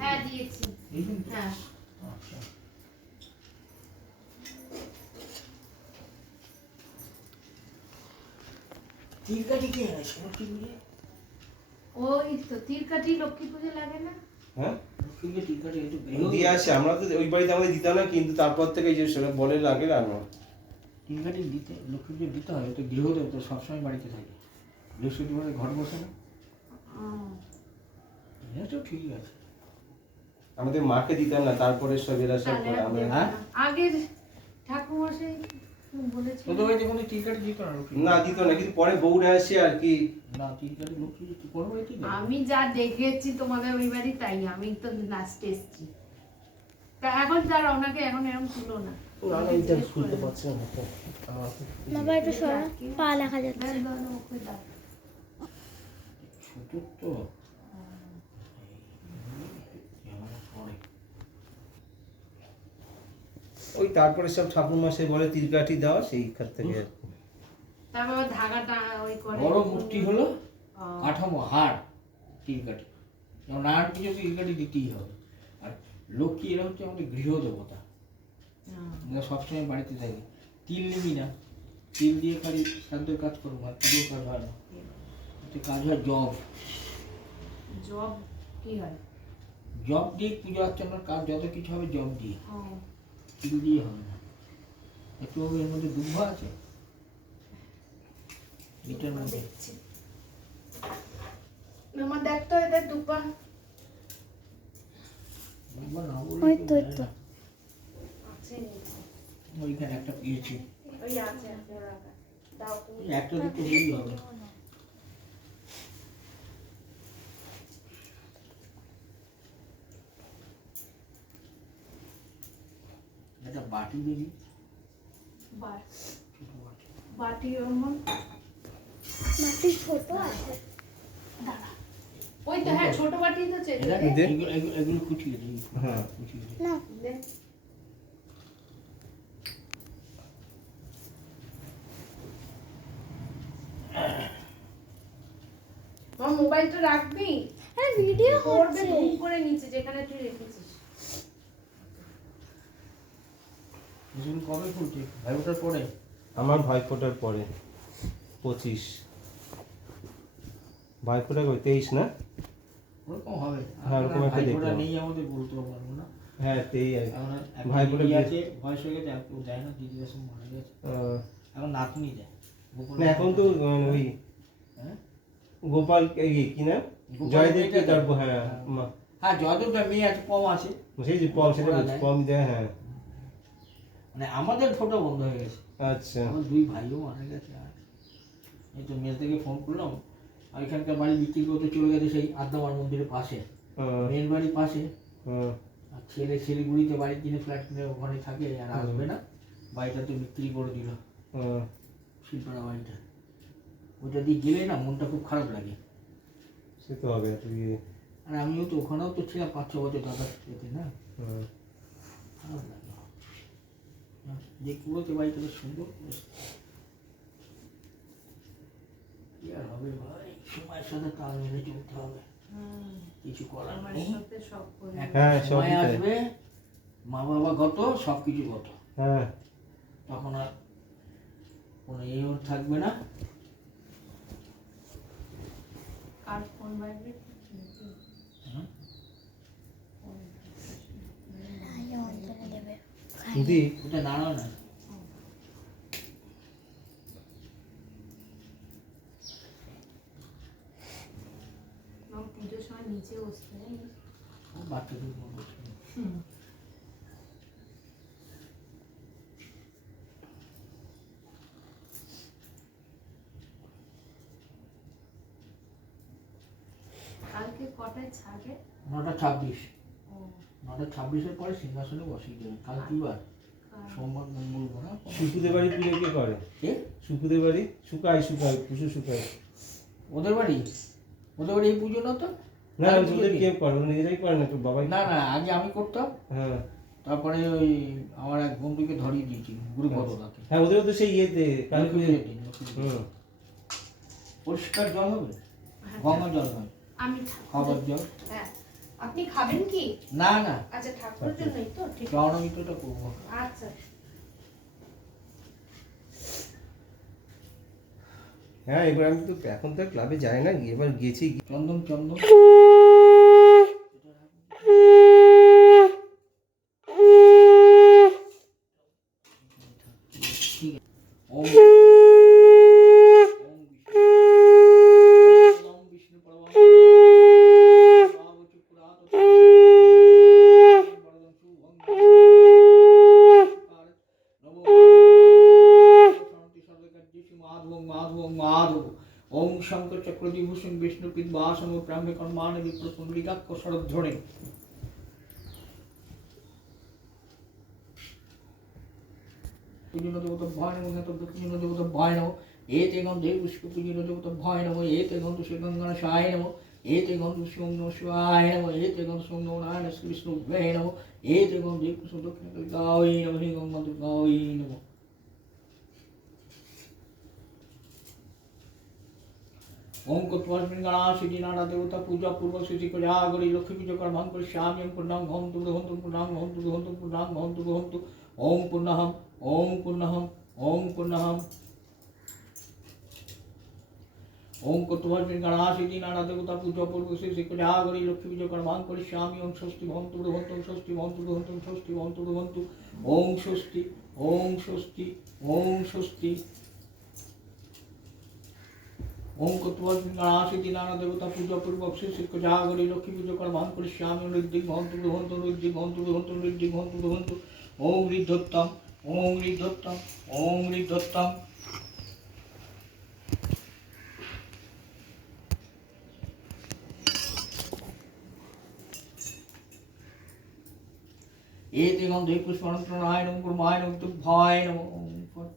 হ্যাঁ দিয়েছি। হ্যাঁ আচ্ছা তিলকাঠি কে আছে লক্ষ্মী পুজো? ওই তো তিলকাঠি লক্ষ্মী পুজো লাগে না? হ্যাঁ লক্ষ্মী পুজো তিলকাঠি একটু দিয়ে আসে, আমরা তো ওই বাড়িতে আমাদের দিতাম না, কিন্তু তারপর থেকে যে সেটা বলে লাগে রান্না। তিলকাঠি দিতে লক্ষ্মী পুজো দিতে হয়, তো গৃহদেব তো সবসময় বাড়িতে থাকে, বৃহস্পতিবারে ঘর বসে না, এটা তো ঠিকই আছে। আমাদের মাকে দিতাম না, তারপরে সব এরা সব করে আমরা। হ্যাঁ আগের ঠাকুরমশাই বলেছিল তোদের বাড়িতে কোনো তিলকাঠি দিত না লক্ষ্মী? না দিত না, কিন্তু পরে বউরা আসে আর কি। না তিলকাঠি লক্ষ্মী পুজো কোনো বাড়িতে দেয় না। আমি যা দেখেছি তোমাদের ওই বাড়ি, তাই আমি তো লাস্টে এসেছি। তা এখন যার ওনাকে এখন এরকম ছিল না। শুনতে পাচ্ছি না তো। বাবা একটু সরা, পা দেখা যাচ্ছে। ছোট তো ওই তারপরে সব ঠাকুর মশাই বলে তিলকাঠি দেওয়া, সেই খাত থেকে আর কি। তারপর ধাগাটা ওই করে বড় মূর্তি হলো কাঠামো হাড় তিলকাঠি, যেমন নারায়ণ পুজো তিলকাঠি দিতেই হবে। আর লক্ষ্মী এরা হচ্ছে আমাদের গৃহদেবতা, আমরা সবসময় বাড়িতে থাকি। তিল নিবি না, তিল দিয়ে খালি শ্রাদ্ধের কাজ করবো, আর পুজোর কাজ হয় না। এতে কাজ হয় জব। জব কি হয়? জব দিয়ে পুজো অর্চনার কাজ যত কিছু হবে জব দিয়ে, ও, তিল দিয়ে হবে না। একটু এর মধ্যে দুর্ভা আছে এটার মধ্যে। দেখছি। আমার দেখতো এদের দুপা। দুর্ভা না বললে ওই কেউ তো, ওই জানে তো। না। আছে নিচে। ওইখানে একটা পেয়েছি, ওই আছে ওরা। দাও তুমি। ওই একটা দুটো হলেই হবে। একটা বাটি দিবি, ছোট বাটি। বাটি ওমন। মাটি ছোট আছে। দাঁড়া। ওই তো হ্যাঁ ছোট বাটি তো চেয়ে এরা দে। এগুলো কুচিয়ে দিই, হ্যাঁ। কুচিয়ে দিই। না দে। আমার মোবাইলটা রাখবি? হ্যাঁ ভিডিও করবে হচ্ছে। ধুম করে নিচে যেখানে তুই রেখেছিস। এগুলো কবে খুলছে? ভাই ওঠার পরে? আমার ভাইফোঁটার পরে 25। ভাইফোঁটা কই 23 না? ওরকম হবে। হ্যাঁ, ওরকম একটা ভাই ওটা দেখলাম। নেই আমাদের, বলতে পারবো না। হ্যাঁ 23। এখন ভাই ভাই বলে বলে বিয়ে- আছে, বয়স হয়ে গেছে, আর কেউ যায় না, দিদিরা সব মারা গেছে। এখন নাতনি যায়। গোপাল না এখন তো ওই হ্যাঁ? গোপাল এই কি না গোপাল জয়দেব মেয়েটা তো? তারপর হ্যাঁ হ্যাঁ জয়দেবটা মেয়ে আছে, কম আছে। সেই যে পম সেটা ওরা দেয়। পম দেয় হ্যাঁ। মানে আমাদের ফটো বন্ধ হয়ে গেছে, আচ্ছা আমার দুই ভাইও মারা গেছে। আর এই তো মেয়ে থেকে ফোন করলাম, আর এখানকার বাড়ি বিক্রি করতে চলে গেছে সেই আদ্যামার মন্দিরের পাশে, মেয়ের বাড়ির পাশে। আর ছেলে শিলিগুড়িতে বাড়ি কিনে ফ্ল্যাট কিনে ওখানে থাকে, আর আসবে না, বাড়িটা তো বিক্রি করে দিল, শিল্পনা বাড়িটা। ওইটা দিয়ে গেলে না মনটা খুব খারাপ লাগে। সে তো হবে তুই আর আমিও তো ওখানেও তো ছিলাম 5-6 বছর দাদার সাথে না, খারাপ লাগে। দেখবো বাড়িটা বেশ সুন্দর, কি আর হবে ভাই, সময়ের সাথে তাল মেরে চলতে হবে, কিছু করার আমার নেই। সাথে সব করে। একটা হ্যাঁ, সময় সবই তাই। আসবে, মা বাবা গত, সব কিছু গত, হ্যাঁ তখন আর কোনো ইয়েও থাকবে না। কার ফোন বাজবে? হুম? ভাই অন্তরে দেবে। দি ওটা দাঁড়াও না, আমার পুজোর সময় নিচে বসতে নেই। ও বাচ্চাদের মতো। কালকে কটায় ছাড়বে? 9:26, ও 9:26 পরে সিংহাসনে বসিয়ে দেবে। কাল কি বার? সোমবার, মঙ্গলবার না? সুকুদের বাড়ি পুজো কে করে? কে? সুকুদের বাড়ি শুকায় পুজো শুকায়। ওদের বাড়ি এই পুজো না তো। না কালী পুজো ওদের কি? কে করে? ওরা নিজেরাই করে না তো বাবাই? না না, আগে আমি করতাম, হ্যাঁ তারপরে ওই আমার এক বন্ধুকে ধরিয়ে দিয়েছি, গুরুপদদাকে। হ্যাঁ ওদেরও তো সেই ইয়েতে কালী পুজো। পরিষ্কার জল হবে, গঙ্গা জল নয়, আমি খাবার জল। হ্যাঁ আপনি খাবেন কি? না না, আচ্ছা ঠাকুরের জন্যই তো, ঠিক আছে। চরণমিত্রটা করবো। আচ্ছা হ্যাঁ, এবার আমি তো এখন তো ক্লাবে যাই না, এবার গেছি। চন্দন চন্দন ঠিক আছে। ওম ওম বিষ্ণু মাধব ওম শঙ্কর চক্রদিভূষণ বিষ্ণুপিত বাসম প্রাম্য কর্মাণ বিপ্রপুণ্ডরিকাক্ষ শরদ্ধরে। পূজনীয় দেবতা ভয় নমঃ, পূজনীয় দেবতা ভয় নমঃ, এতে গন্ধে পুষ্প পূজনীয় দেবতা ভয় নমঃ, এতে গন্ধ শ্রী গঙ্গানাশায় নমঃ, এতে গন্ধ শ্রী ওম নমঃ শিবায় নমঃ, এতে গন্ধ শ্রী ওম নমঃ নারায়ণ শ্রী বিষ্ণু ভয় নমঃ, এতে গন্ধে পুষ্প দক্ষিণ গাওই নমঃ, হে গঙ্গা গাওই নমঃ। ওম কত্বাস্মিন গণাসিতি নানা দেবতা পূজা পূর্ব সূচি করে আগরি লক্ষ্মী পূজা কর্মাং করে শ্যাম এম পূর্ণাং হন্তু গ্রহন্তু পূর্ণাং হন্তু গ্রহন্তু পূর্ণাং হন্তু গ্রহন্তু ওম পূর্ণাহম ওম পূর্ণাহম ওম পূর্ণাহম। ওম কত্বাস্মিন গণাসিতি নানা দেবতা পূজা পূর্ব সূচি করে আগরি লক্ষ্মী পূজা কর্মাং করে শ্যাম এম ষষ্ঠী হন্তু গ্রহন্তু ষষ্ঠী হন্তু গ্রহন্তু ষষ্ঠী হন্তু গ্রহন্তু ওম ষষ্ঠী ওম ষষ্ঠী ওম ষষ্ঠী। ওম কত্বাস্মিন গণাসিতি নানা দেবতা পূজা পূর্বক শ্রী জাগরি লক্ষ্মী পূজা কর্মাং করে শ্যাম ঋদ্ধিক হন্তু গ্রহন্তু ঋদ্ধিক হন্তু গ্রহন্তু ঋদ্ধিক হন্তু গ্রহন্তু ওম ঋদ্ধত্তম ওম ঋদ্ধত্তম ওম ঋদ্ধত্তম। एते गन्धे पुष्पमन्त्रणाय नमः कुर्माय नमः तुभ्याय नमः ओम फट्।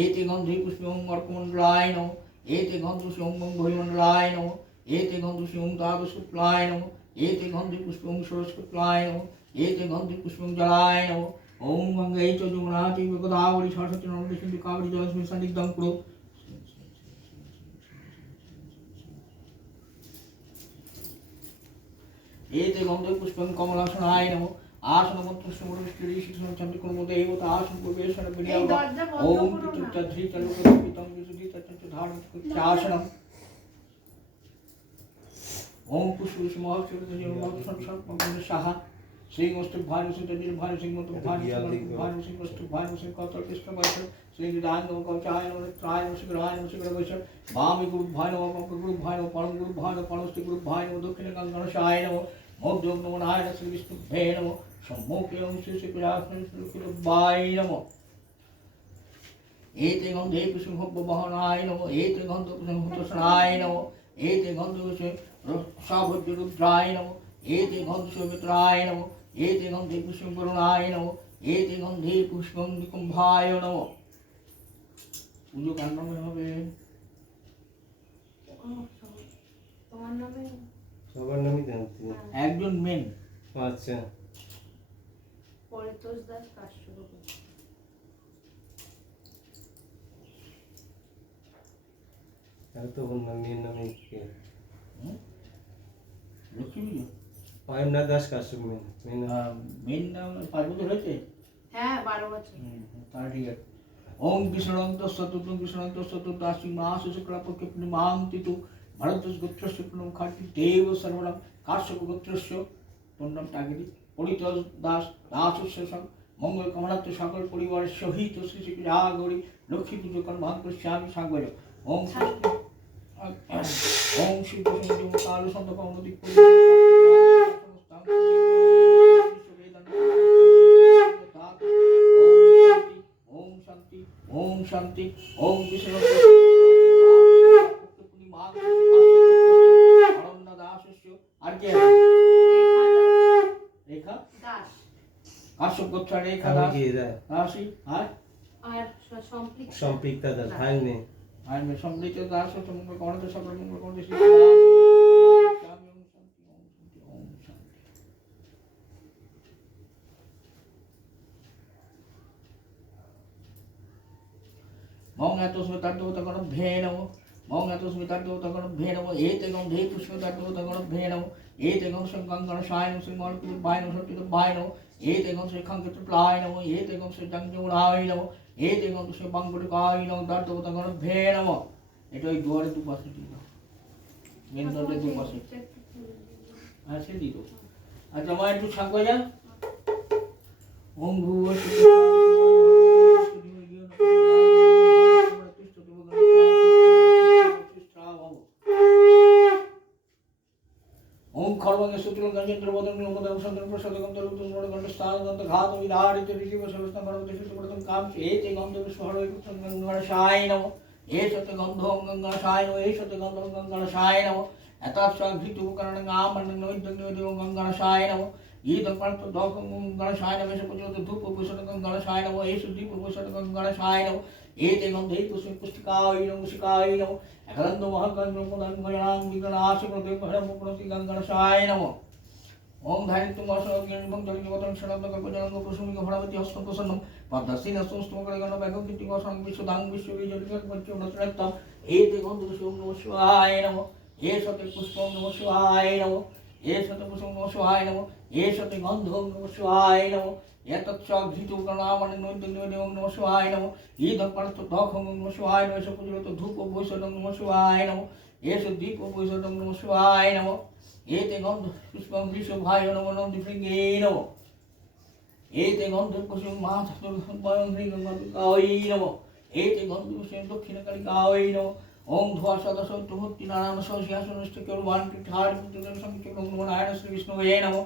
एते गन्धे पुष्पं अर्कमण्डलाय नमः, एते गन्धे ओम भैमण्डलाय नमः, एते गन्धे ओम द्वादशुक्लाय नमः, एते गन्धे पुष्पं षोडशुक्लाय नमः, एते गन्धे पुष्पं जलाय नमः। ओम गंगे च यमुना चैव गोदावरी सरस्वती नर्मदे सिन्धु कावेरी जलेस्मिन् सन्निधिं कुरु। एते गन्धे पुष्पं कमलासनाय नमः, आसनमन्त्रस्य मुरविष्टि शिक्षण चन्द्रकुर्म देवता आसन प्रवेशन विनयम ओम चतुर्धि चलुकपितं विसुधि तच्च धारण आसनम ओम पुष्पसमहर्षण साहा श्रीमस्तु भानुसुत निर्भानु सिंहतु भानुसुत भानुसुत कौतल कृष्ण वैश्य श्री निदान कौचाय नमस्त्राय नमस्काराय नमस्कार वैश्य वामी गुरु भानु गुरु भानु परम गुरु भानु परमस्ति गुरु भानु दक्षिण गंगाशाय नमः मध्य नमो नारायण श्री विष्णु भे नमः सम्मुखे ओम श्री श्री बाय नमः। एते गन्धे पुष्पबहनाय नमः, एते गन्धे पुष्पसनाय नमः, एते गन्धे साभज्रुद्राय नमः, एते गन्धे मित्राय नमः, एते गन्धे पुष्पवरुणाय नमः, एते गन्धे पुष्पं निकुम्भाय नमः। পুজো কার নামে হবে? তোমার নামে সবার নামই জানতে। একজন মেন। আচ্ছা, পরিতোষ দাস কাশ্যপ। তাহলে তো ওর নাম মেয়ের নামে কে? লক্ষ্মী পুজো অয়ননাথ দাস কাশ্যপ মেন মেন নাম 5 বছর হয়েছে। হ্যাঁ 12 বছর। তাহলে ঠিক আছে। ওম কৃষ্ণন্ত চতুর্থ কৃষ্ণন্ত চতুর্দাশী মাস শুক্লাপক্ষে পূর্ণিমাং তিথু ভরদ্বাজ গোত্রস্য পূর্ণম খাটি দেব সর্বনাম কাশ্যপ গোত্রস্য পূর্ণম টাগিরি পরিতোষ দাস দাসস্য মঙ্গল কামনার্থ সকল পরিবারের সহিত শ্রী শ্রী জাগরি লক্ষ্মী পুজো কর্মাং করস্যামি সাগর। ওম ওম শ্রী কৃষ্ণ কাল সন্ত কৌমদিক ओम शांति ओम शांति ओम विष्णु रेखा দাস काश्यप गोत्र रेखा दास राशि আর আর সম্পৃক্ত সম্পৃক্তা দাস ভাই নেই। আর মে সম্মিলিত দাস ও মঙ্গল করতে সকল মঙ্গল করতে শ্রী মং এত তার দেবতা গণ ভে নমঃ ওং এত স্মিতার দেবতাগণ ভে নমো এতে গন্ধে পুষ্পিতার দেবতাগণ ভে নমো এতে গং গঙ্গণ সায় নমো শ্রী মহাপুর বায় নমো সত্যি বায় নমো এতে গং শ্রী খাঙ্কিত প্লায় নমো এতে গং শ্রী জঙ্গমুড়ায় নমো এতে গং শ্রী বাঙ্গুটিকায় নমো তার দেবতাগণ ভে নমো। এটা ওই দুয়ারে দুপাশে দিয়ে দাও, মেন দরজার দুপাশে। হ্যাঁ সে দিয়ে দাও। আচ্ছা মা একটু ছাঁক যা। ওম ভুব ओम खर्वंगे सुतल गंजेंद्र वदन निमोदन संतन प्रसाद गंधर्व तुमोड़ गंध स्थान गंध घात विधारित ऋषि वसवस्तन गणपति शिष्ट प्रथम काम एते गंध विस्वहर गंगाशाय नमो एषते गंधो गंगाशाय नमो एषते गंधो गंगाशाय नमो एतस्सा घृतु करण गामन नैद्यं गंगाशाय नमो ईदं पंत दोक गंगाशाय नमो एष पुजो धूप पुष्ट गंगाशाय नमो एष दीप पुष्ट गंगाशाय नमो एते गंधे पुष्प पुष्टिकाय नमो शिकाय नमो एकरंदो महगंधो गंगानां विगणाश प्रदेव परम प्रति गंगाशाय नमो। ओम धारितुम असोज्ञं भक्तं जगतं शरद कल्पजनं कुसुमिक भरवति हस्त प्रसन्नं पद्मसीन सुस्तमकरगण बैगं किटिकोसं विशुदां विश्वविजयं पंचोनत्रत्तम एते गंधो नमो शिवाय नमो एषते पुष्पं नमो शिवाय नमो एषते पुष्पं नमो शिवाय नमो एषते गंधो नमो शिवाय नमो एतत्सा घृतो गणामन नैद्यं नमो शिवाय नमो ईदं पंत दोक नमो शिवाय नमो एष पुजो धूप पुष्ट नमो शिवाय नमो एष दीप पुष्ट नमो शिवाय नमो एते गंध पुष्पं वृषभाय नमो नंदिभृंगे नमो एते गंध पुष्पं माथुर्भयं नमो एते गंध पुष्पं दक्षिणकालिकाय नमो ओम ध्वा सदा सत्तुमुक्ति नारायण सौस्यासनस्थ केवलवान पीठार पुत्रजन संकीर्तन नमो नारायण श्री विष्णुवे नमो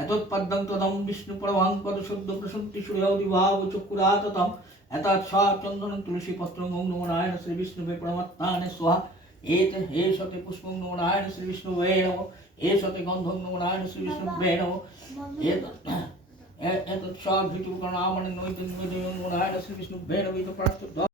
एतत्पद्मं तदं विष्णु परमं पद शुद्ध प्रसन्ति सूर्योदि भाव चक्कुराततम एतच्छा चंदनं तुलसी पत्रं ओम नमो नारायण श्री विष्णुवे परमात्मने स्वाहा एते एषते पुष्पं नमो नारायण श्री विष्णुवे नमो एषते गन्धं नमो नारायण श्री विष्णुवे नमो एतच्छा घृतुकर्णामणि नैद्यं नमो नारायण श्री विष्णुवे नमो।